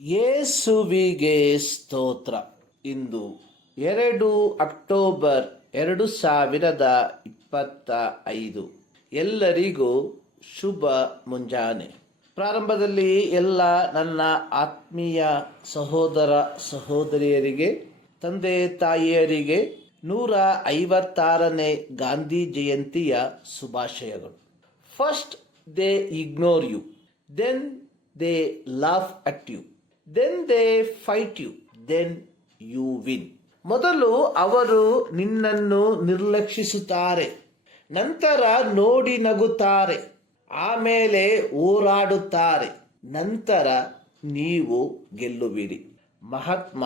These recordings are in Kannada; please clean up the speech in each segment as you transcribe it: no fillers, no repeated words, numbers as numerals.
ಯೇಸುವಿಗೆ ಸ್ತೋತ್ರ. ಇಂದು 2 ಅಕ್ಟೋಬರ್ 2025. ಎಲ್ಲರಿಗೂ ಶುಭ ಮುಂಜಾನೆ. ಪ್ರಾರಂಭದಲ್ಲಿ ಎಲ್ಲ ನನ್ನ ಆತ್ಮೀಯ ಸಹೋದರ ಸಹೋದರಿಯರಿಗೆ, ತಂದೆ ತಾಯಿಯರಿಗೆ 156ನೇ ಗಾಂಧಿ ಜಯಂತಿಯ ಶುಭಾಶಯಗಳು. First they ignore you, then they laugh at you, then they fight you, then you win. ಮೊದಲು ಅವರು ನಿನ್ನನ್ನು ನಿರ್ಲಕ್ಷಿಸುತ್ತಾರೆ, ನಂತರ ನೋಡಿ ನಗುತ್ತಾರೆ, ಆಮೇಲೆ ಹೋರಾಡುತ್ತಾರೆ, ನಂತರ ನೀವು ಗೆಲ್ಲುವಿರಿ. ಮಹಾತ್ಮ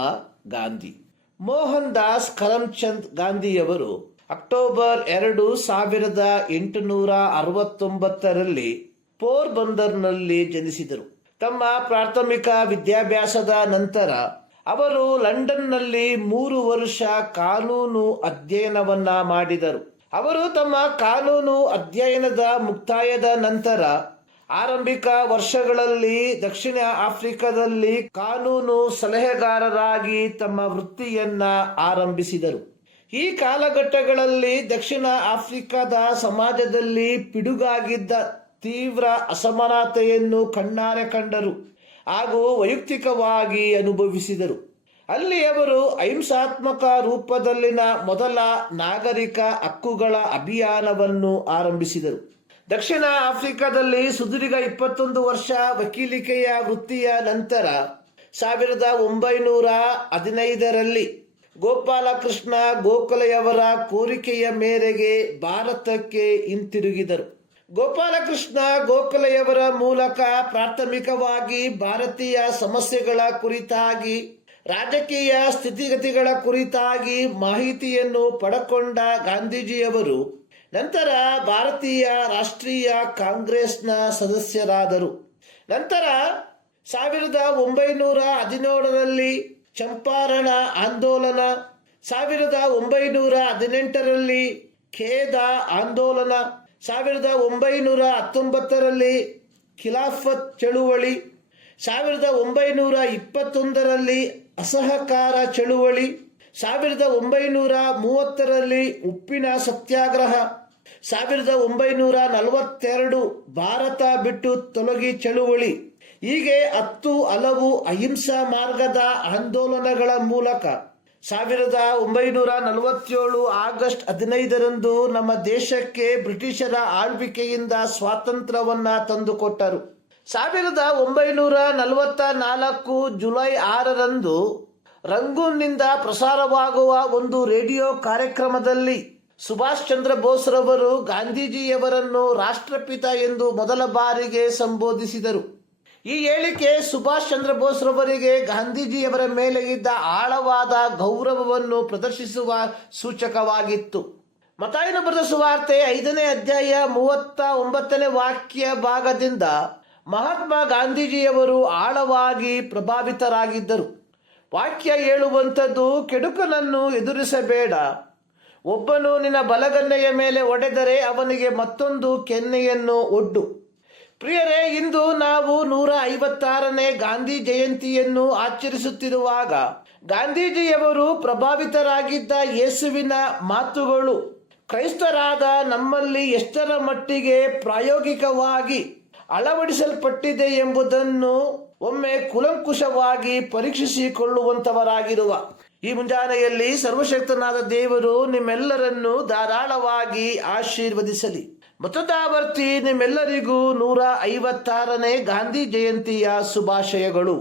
ಗಾಂಧಿ. ಮೋಹನ್ ದಾಸ್ ಕರಮ್ಚಂದ್ ಗಾಂಧಿಯವರು ಅಕ್ಟೋಬರ್ 1869ರಲ್ಲಿ ಪೋರ್ಬಂದರ್ನಲ್ಲಿ ಜನಿಸಿದರು. ತಮ್ಮ ಪ್ರಾಥಮಿಕ ವಿದ್ಯಾಭ್ಯಾಸದ ನಂತರ ಅವರು ಲಂಡನ್ನಲ್ಲಿ 3 ವರ್ಷ ಕಾನೂನು ಅಧ್ಯಯನವನ್ನ ಮಾಡಿದರು. ಅವರು ತಮ್ಮ ಕಾನೂನು ಅಧ್ಯಯನದ ಮುಕ್ತಾಯದ ನಂತರ ಆರಂಭಿಕ ವರ್ಷಗಳಲ್ಲಿ ದಕ್ಷಿಣ ಆಫ್ರಿಕಾದಲ್ಲಿ ಕಾನೂನು ಸಲಹೆಗಾರರಾಗಿ ತಮ್ಮ ವೃತ್ತಿಯನ್ನ ಆರಂಭಿಸಿದರು. ಈ ಕಾಲಘಟ್ಟಗಳಲ್ಲಿ ದಕ್ಷಿಣ ಆಫ್ರಿಕಾದ ಸಮಾಜದಲ್ಲಿ ಪಿಡುಗಾಗಿದ್ದ ತೀವ್ರ ಅಸಮಾನತೆಯನ್ನು ಕಣ್ಣಾರೆ ಕಂಡರು ಹಾಗೂ ವೈಯಕ್ತಿಕವಾಗಿ ಅನುಭವಿಸಿದರು. ಅಲ್ಲಿ ಅವರು ಅಹಿಂಸಾತ್ಮಕ ರೂಪದಲ್ಲಿನ ಮೊದಲ ನಾಗರಿಕ ಹಕ್ಕುಗಳ ಅಭಿಯಾನವನ್ನು ಆರಂಭಿಸಿದರು. ದಕ್ಷಿಣ ಆಫ್ರಿಕಾದಲ್ಲಿ ಸುದೀರ್ಘ 21 ವರ್ಷ ವಕೀಲಿಕೆಯ ವೃತ್ತಿಯ ನಂತರ 1915ರಲ್ಲಿ ಗೋಪಾಲಕೃಷ್ಣ ಗೋಖಲೆಯವರ ಕೋರಿಕೆಯ ಮೇರೆಗೆ ಭಾರತಕ್ಕೆ ಹಿಂತಿರುಗಿದರು. ಗೋಪಾಲಕೃಷ್ಣ ಗೋಖಲೆಯವರ ಮೂಲಕ ಪ್ರಾಥಮಿಕವಾಗಿ ಭಾರತೀಯ ಸಮಸ್ಯೆಗಳ ಕುರಿತಾಗಿ, ರಾಜಕೀಯ ಸ್ಥಿತಿಗತಿಗಳ ಕುರಿತಾಗಿ ಮಾಹಿತಿಯನ್ನು ಪಡೆಕೊಂಡ ಗಾಂಧೀಜಿಯವರು ನಂತರ ಭಾರತೀಯ ರಾಷ್ಟ್ರೀಯ ಕಾಂಗ್ರೆಸ್ನ ಸದಸ್ಯರಾದರು. ನಂತರ 1917ರಲ್ಲಿ ಚಂಪಾರಣ ಆಂದೋಲನ, 1918ರಲ್ಲಿ ಖೇದ ಆಂದೋಲನ, 1919ರಲ್ಲಿ ಖಿಲಾಫತ್ ಚಳುವಳಿ, 1921ರಲ್ಲಿ ಅಸಹಕಾರ ಚಳುವಳಿ, 1930ರಲ್ಲಿ ಉಪ್ಪಿನ ಸತ್ಯಾಗ್ರಹ, 1942 ಭಾರತ ಬಿಟ್ಟು ತೊಲಗಿ ಚಳುವಳಿ, ಹೀಗೆ 10 ಹಲವು ಅಹಿಂಸಾ ಮಾರ್ಗದ ಆಂದೋಲನಗಳ ಮೂಲಕ 1947 ಆಗಸ್ಟ್ 15ರಂದು ನಮ್ಮ ದೇಶಕ್ಕೆ ಬ್ರಿಟಿಷರ ಆಳ್ವಿಕೆಯಿಂದ ಸ್ವಾತಂತ್ರ್ಯವನ್ನ ತಂದುಕೊಟ್ಟರು. 1944 ಜುಲೈ 6ರಂದು ರಂಗೂನ್ನಿಂದ ಪ್ರಸಾರವಾಗುವ ಒಂದು ರೇಡಿಯೋ ಕಾರ್ಯಕ್ರಮದಲ್ಲಿ ಸುಭಾಷ್ ಚಂದ್ರ ಬೋಸ್ರವರು ಗಾಂಧೀಜಿಯವರನ್ನು ರಾಷ್ಟ್ರಪಿತ ಎಂದು ಮೊದಲ ಬಾರಿಗೆ ಸಂಬೋಧಿಸಿದರು. ಈ ಹೇಳಿಕೆ ಸುಭಾಷ್ ಚಂದ್ರ ಬೋಸ್ರವರಿಗೆ ಗಾಂಧೀಜಿಯವರ ಮೇಲೆ ಇದ್ದ ಆಳವಾದ ಗೌರವವನ್ನು ಪ್ರದರ್ಶಿಸುವ ಸೂಚಕವಾಗಿತ್ತು. ಮತ್ತಾಯನು ಬರೆದ ಸುವಾರ್ತೆ 5ನೇ ಅಧ್ಯಾಯ 39ನೇ ವಾಕ್ಯ ಭಾಗದಿಂದ ಮಹಾತ್ಮ ಗಾಂಧೀಜಿಯವರು ಆಳವಾಗಿ ಪ್ರಭಾವಿತರಾಗಿದ್ದರು. ವಾಕ್ಯ ಹೇಳುವಂಥದ್ದು, ಕೆಡುಕನನ್ನು ಎದುರಿಸಬೇಡ, ಒಬ್ಬನು ನಿನ್ನ ಬಲಗನ್ನೆಯ ಮೇಲೆ ಹೊಡೆದರೆ ಅವನಿಗೆ ಮತ್ತೊಂದು ಕೆನ್ನೆಯನ್ನು ಒಡ್ಡು. ಪ್ರಿಯರೇ, ಇಂದು ನಾವು 156ನೇ ಗಾಂಧಿ ಜಯಂತಿಯನ್ನು ಆಚರಿಸುತ್ತಿರುವಾಗ ಗಾಂಧೀಜಿಯವರು ಪ್ರಭಾವಿತರಾಗಿದ್ದ ಯೇಸುವಿನ ಮಾತುಗಳು ಕ್ರೈಸ್ತರಾದ ನಮ್ಮಲ್ಲಿ ಎಷ್ಟರ ಮಟ್ಟಿಗೆ ಪ್ರಾಯೋಗಿಕವಾಗಿ ಅಳವಡಿಸಲ್ಪಟ್ಟಿದೆ ಎಂಬುದನ್ನು ಒಮ್ಮೆ ಕೂಲಂಕುಷವಾಗಿ ಪರೀಕ್ಷಿಸಿಕೊಳ್ಳುವಂತವರಾಗಿರುವ ಈ ಮುಂಜಾನೆಯಲ್ಲಿ ಸರ್ವಶಕ್ತನಾದ ದೇವರು ನಿಮ್ಮೆಲ್ಲರನ್ನು ಧಾರಾಳವಾಗಿ ಆಶೀರ್ವದಿಸಲಿ. ಮತದಾವರ್ತಿ ನಿಮ್ಮೆಲ್ಲರಿಗೂ 156ನೇ ಗಾಂಧಿ ಜಯಂತಿಯ ಶುಭಾಶಯಗಳು.